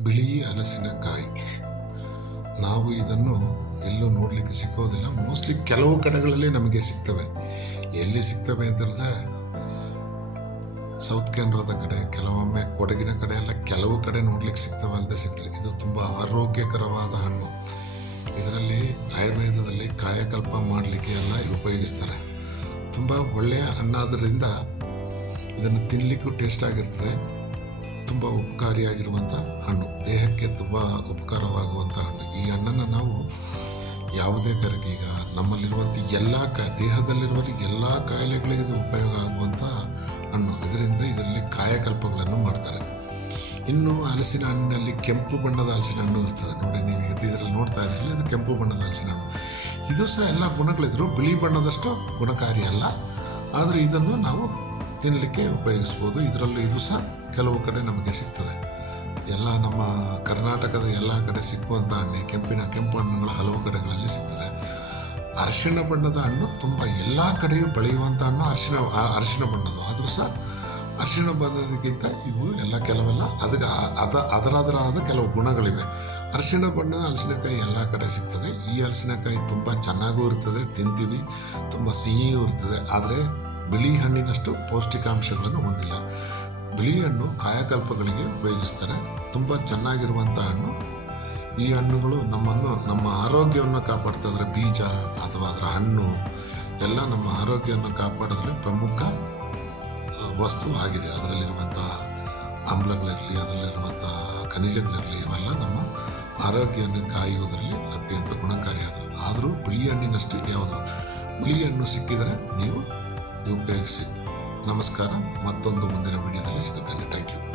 ಬಿಳಿ ಹಲಸಿನಕಾಯಿ ನಾವು ಇದನ್ನು ಎಲ್ಲೂ ನೋಡಲಿಕ್ಕೆ ಸಿಕ್ಕೋದಿಲ್ಲ. ಮೋಸ್ಟ್ಲಿ ಕೆಲವು ಕಡೆಗಳಲ್ಲಿ ನಮಗೆ ಸಿಗ್ತವೆ. ಎಲ್ಲಿ ಸಿಗ್ತವೆ ಅಂತ ಹೇಳಿದ್ರೆ ಸೌತ್ ಕೇಂದ್ರದ ಕಡೆ, ಕೆಲವೊಮ್ಮೆ ಕೊಡಗಿನ ಕಡೆ ಎಲ್ಲ ಕೆಲವು ಕಡೆ ನೋಡ್ಲಿಕ್ಕೆ ಸಿಗ್ತವೆ ಅಂತ ಸಿಗ್ತದೆ. ಇದು ತುಂಬ ಆರೋಗ್ಯಕರವಾದ ಹಣ್ಣು. ಇದರಲ್ಲಿ ಆಯುರ್ವೇದದಲ್ಲಿ ಕಾಯಕಲ್ಪ ಮಾಡಲಿಕ್ಕೆ ಎಲ್ಲ ಉಪಯೋಗಿಸ್ತಾರೆ. ತುಂಬ ಒಳ್ಳೆಯ ಹಣ್ಣಾದ್ರಿಂದ ಇದನ್ನು ತಿನ್ನಲಿಕ್ಕೂ ಟೇಸ್ಟ್ ಆಗಿರ್ತದೆ. ತುಂಬ ಉಪಕಾರಿಯಾಗಿರುವಂಥ ಹಣ್ಣು. ದೇಹಕ್ಕೆ ತುಂಬ ಉಪಕಾರವಾಗುವಂಥ ಹಣ್ಣು. ಈ ಹಣ್ಣನ್ನು ನಾವು ಯಾವುದೇ ಕರೆಗೆ ಈಗ ನಮ್ಮಲ್ಲಿರುವಂಥ ಎಲ್ಲ ಕ ದೇಹದಲ್ಲಿರುವ ಎಲ್ಲ ಕಾಯಿಲೆಗಳಿಗೆ ಇದು ಉಪಯೋಗ ಆಗುವಂಥ ಹಣ್ಣು. ಇದರಿಂದ ಇದರಲ್ಲಿ ಕಾಯಕಲ್ಪಗಳನ್ನು ಮಾಡ್ತಾರೆ. ಇನ್ನು ಹಲಸಿನ ಹಣ್ಣಿನಲ್ಲಿ ಕೆಂಪು ಬಣ್ಣದ ಹಲಸಿನ ಹಣ್ಣು ಇರ್ತದೆ. ನೋಡಿ, ನೀವು ಇದು ಇದರಲ್ಲಿ ನೋಡ್ತಾ ಇದ್ರಲ್ಲ, ಇದು ಕೆಂಪು ಬಣ್ಣದ ಹಲಸಿನ ಹಣ್ಣು. ಇದು ಸಹ ಎಲ್ಲ ಗುಣಗಳಿದ್ರು. ಬಿಳಿ ಬಣ್ಣದಷ್ಟು ಗುಣಕಾರಿ ಅಲ್ಲ. ಆದರೆ ಇದನ್ನು ನಾವು ತಿನ್ನಲಿಕ್ಕೆ ಉಪಯೋಗಿಸ್ಬೋದು. ಇದರಲ್ಲಿ ಇದು ಸಹ ಕೆಲವು ಕಡೆ ನಮಗೆ ಸಿಗ್ತದೆ. ಎಲ್ಲ ನಮ್ಮ ಕರ್ನಾಟಕದ ಎಲ್ಲ ಕಡೆ ಸಿಕ್ಕುವಂಥ ಹಣ್ಣೆ, ಕೆಂಪಿನ, ಕೆಂಪು ಹಣ್ಣುಗಳು ಹಲವು ಕಡೆಗಳಲ್ಲಿ ಸಿಗ್ತದೆ. ಅರಿಶಿಣ ಬಣ್ಣದ ಹಣ್ಣು ತುಂಬ ಎಲ್ಲ ಕಡೆಯೂ ಬೆಳೆಯುವಂಥ ಹಣ್ಣು ಅರಿಶಿಣ ಆ- ಅರಿಶಿಣ ಬಣ್ಣದು. ಆದರೂ ಸಹ ಅರಿಶಿಣ ಬಣ್ಣದಕ್ಕಿಂತ ಇವು ಎಲ್ಲ ಕೆಲವೆಲ್ಲ ಅದಕ್ಕೆ ಅದ, ಅದರದರಾದ ಕೆಲವು ಗುಣಗಳಿವೆ. ಅರಿಶಿಣ ಬಣ್ಣದ ಹಲಸಿನಕಾಯಿ ಎಲ್ಲ ಕಡೆ ಸಿಗ್ತದೆ. ಈ ಹಲಸಿನಕಾಯಿ ತುಂಬ ಚೆನ್ನಾಗೂ ಇರ್ತದೆ, ತಿಂತೀವಿ. ತುಂಬ ಸಿಹಿಯೂ ಇರ್ತದೆ. ಆದರೆ ಬಿಳಿ ಹಣ್ಣಿನಷ್ಟು ಪೌಷ್ಟಿಕಾಂಶಗಳನ್ನು ಹೊಂದಿಲ್ಲ. ಬಿಳಿ ಹಣ್ಣು ಕಾಯಕಲ್ಪಗಳಿಗೆ ಉಪಯೋಗಿಸ್ತಾರೆ. ತುಂಬ ಚೆನ್ನಾಗಿರುವಂಥ ಹಣ್ಣು. ಈ ಹಣ್ಣುಗಳು ನಮ್ಮನ್ನು, ನಮ್ಮ ಆರೋಗ್ಯವನ್ನು ಕಾಪಾಡ್ತದ್ರೆ ಬೀಜ ಅಥವಾ ಅದರ ಹಣ್ಣು ಎಲ್ಲ ನಮ್ಮ ಆರೋಗ್ಯವನ್ನು ಕಾಪಾಡೋದ್ರಲ್ಲಿ ಪ್ರಮುಖ ವಸ್ತು ಆಗಿದೆ. ಅದರಲ್ಲಿರುವಂಥ ಆಮ್ಲಗಳಿರಲಿ ಅದರಲ್ಲಿರುವಂಥ ಖನಿಜಗಳಿರಲಿ, ಇವೆಲ್ಲ ನಮ್ಮ ಆರೋಗ್ಯವನ್ನು ಕಾಯುವುದರಲ್ಲಿ ಅತ್ಯಂತ ಗುಣಕಾರಿಯಾದರು ಆದರೂ ಬಿಳಿ ಹಣ್ಣಿನಷ್ಟು ಯಾವುದು? ಬಿಳಿ ಹಣ್ಣು ಸಿಕ್ಕಿದರೆ ನೀವು ಉಪಯೋಗಿಸಿ. ನಮಸ್ಕಾರ. ಮತ್ತೊಂದು ಮುಂದಿನ ವಿಡಿಯೋದಲ್ಲಿ ಸಿಗುತ್ತೇನೆ. Thank you